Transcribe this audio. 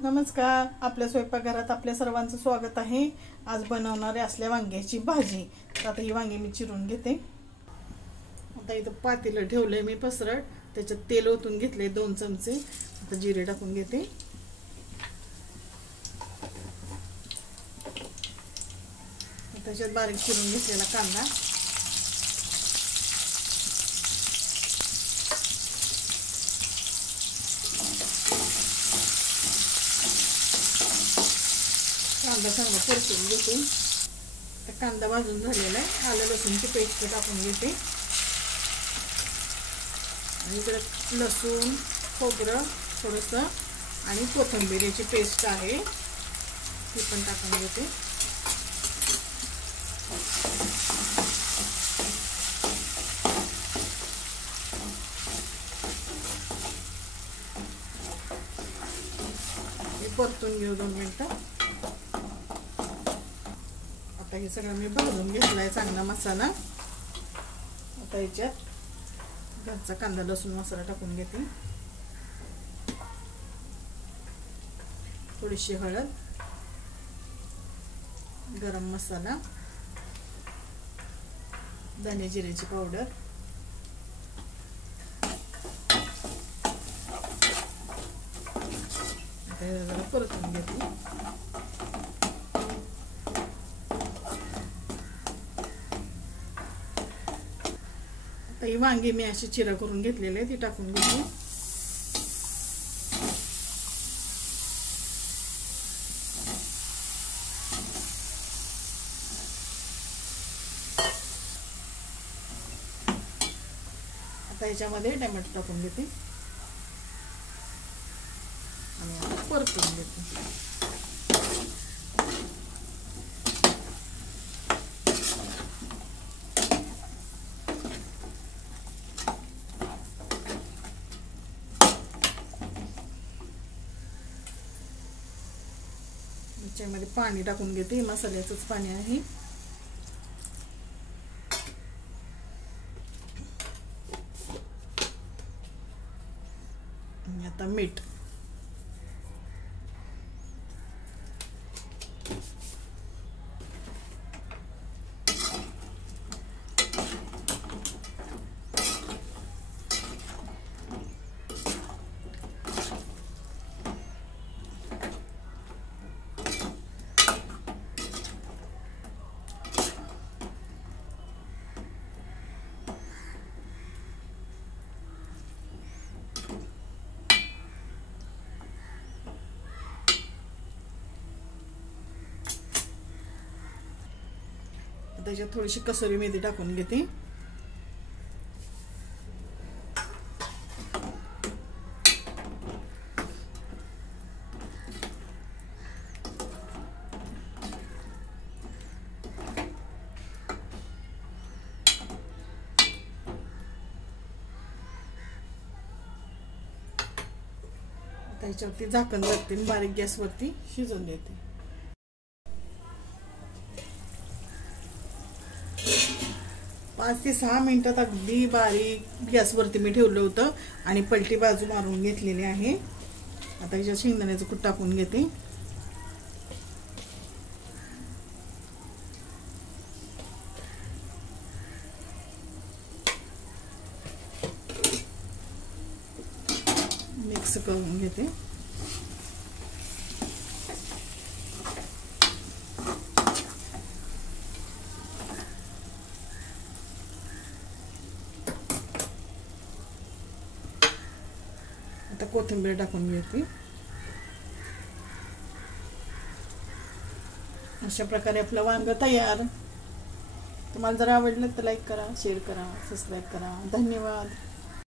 नमस्कार, आपल्या स्वयंपाकघरात आपल्या सर्वांचं स्वागत आहे। आज बनवणारे असल्या वांग्याची भाजी। तर आता ही वांगी मी चिरून घेते। आता इथं पातेलं ठेवलंय मी पसरट, त्याच्यात तेल ओतून घेतले 2 चमचे। आता जिरे टाकून घेते। त्याच्यात बारीक चिरून घेतलेला कांदा, कांदा चांगला परतून घेते। कांदा भाजून झालेला आहे। आलं लसूणची पेस्ट टाकून घेते। आणि इकडे लसूण, खोबरं थोडंसं आणि कोथिंबीरची पेस्ट आहे, ती पण टाकून घेते। हे परतून घेऊ 2 मिनिटं। आता हे सगळं मी भाजून घेतलाय चांगला मसाला। आता याच्यात घरचा कांदा लसूण मसाला टाकून घेते। थोडीशी हळद, गरम मसाला, धने जिऱ्याची पावडर, आता जरा परतून घेते। आता ही वांगी मी अशी चिरा करून घेतलेली आहे, ती टाकून घेते। आता याच्यामध्ये टोमॅटो टाकून घेते आणि आता परतून घेते। याच्यामध्ये पाणी टाकून घेते, मसाल्याचंच पाणी आहे। आणि आता मीठ, त्याच्यात थोडीशी कसुरी मेथी टाकून घेते। त्याच्यावरती झाकण वरती बारीक गॅसवरती शिजवून देते। 5 ते 6 मिनिटात अगदी बारीक गॅसवरती मी ठेवलं होतं आणि पलटी बाजू मारून घेतलेली आहे। आता याच्यात शेंगदाण्याचं कूट टाकून घेते। मिक्स करून घेते। आता कोथिंबीर टाकून घेते। अशा प्रकारे आपलं वांग तयार। तुम्हाला जर आवडलं तर लाईक करा, शेअर करा, सबस्क्राईब करा। धन्यवाद।